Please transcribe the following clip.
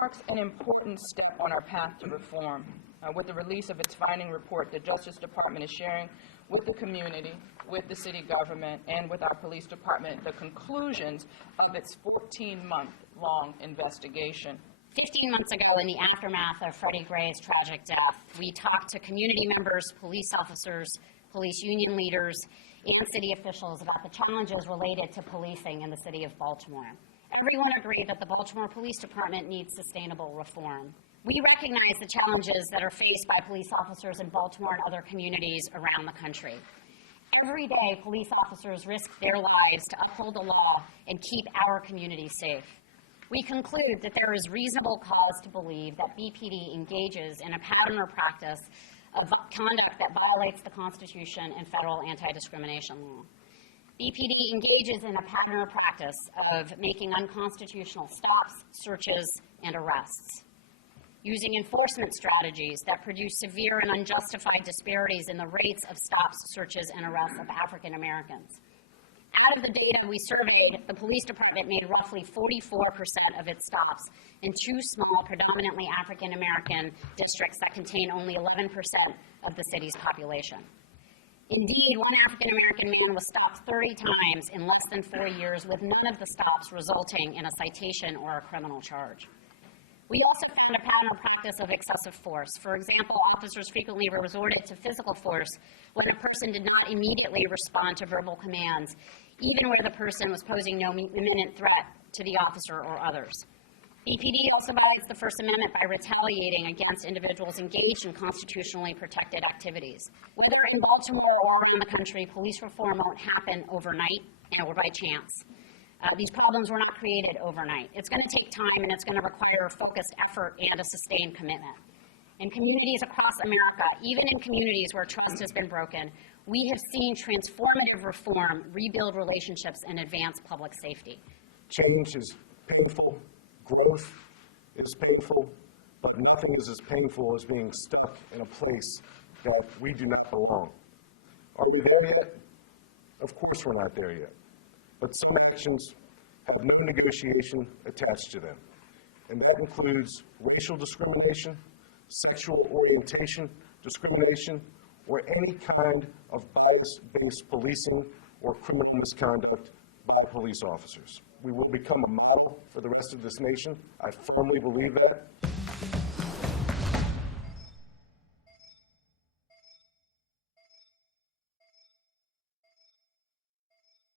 marks an important step on our path to reform. With the release of its finding report, the Justice Department is sharing with the community, with the city government, and with our police department the conclusions of its 14-month-long investigation. 15 months ago, in the aftermath of Freddie Gray's tragic death, we talked to community members, police officers, police union leaders, and city officials about the challenges related to policing in the city of Baltimore. Everyone agreed that the Baltimore Police Department needs sustainable reform. We recognize the challenges that are faced by police officers in Baltimore and other communities around the country. Every day, police officers risk their lives to uphold the law and keep our communities safe. We conclude that there is reasonable cause to believe that BPD engages in a pattern or practice of conduct that violates the Constitution and federal anti-discrimination law. BPD engages in a pattern or practice of making unconstitutional stops, searches, and arrests, using enforcement strategies that produce severe and unjustified disparities in the rates of stops, searches, and arrests of African Americans. Out of the data we surveyed, the police department made roughly 44% of its stops in two small, predominantly African American districts that contain only 11% of the city's population. Indeed, one African American man was stopped 30 times in less than 4 years, with none of the stops resulting in a citation or a criminal charge. We also found a pattern or practice of excessive force. For example, officers frequently resorted to physical force when a person did not immediately respond to verbal commands, even where the person was posing no imminent threat to the officer or others. BPD also violates the First Amendment by retaliating against individuals engaged in constitutionally protected activities. Whether in Baltimore or around the country, police reform won't happen overnight or by chance. These problems were not created overnight. It's going to take time, and it's going to require focused effort and a sustained commitment. In communities across America, even in communities where trust has been broken, we have seen transformative reform rebuild relationships and advance public safety. Change is painful. Growth is painful, but nothing is as painful as being stuck in a place that we do not belong. Are we there yet? Of course we're not there yet. But some actions have no negotiation attached to them. And that includes racial discrimination, sexual orientation discrimination, or any kind of bias-based policing or criminal misconduct by police officers. We will become a model for the rest of this nation. I firmly believe that.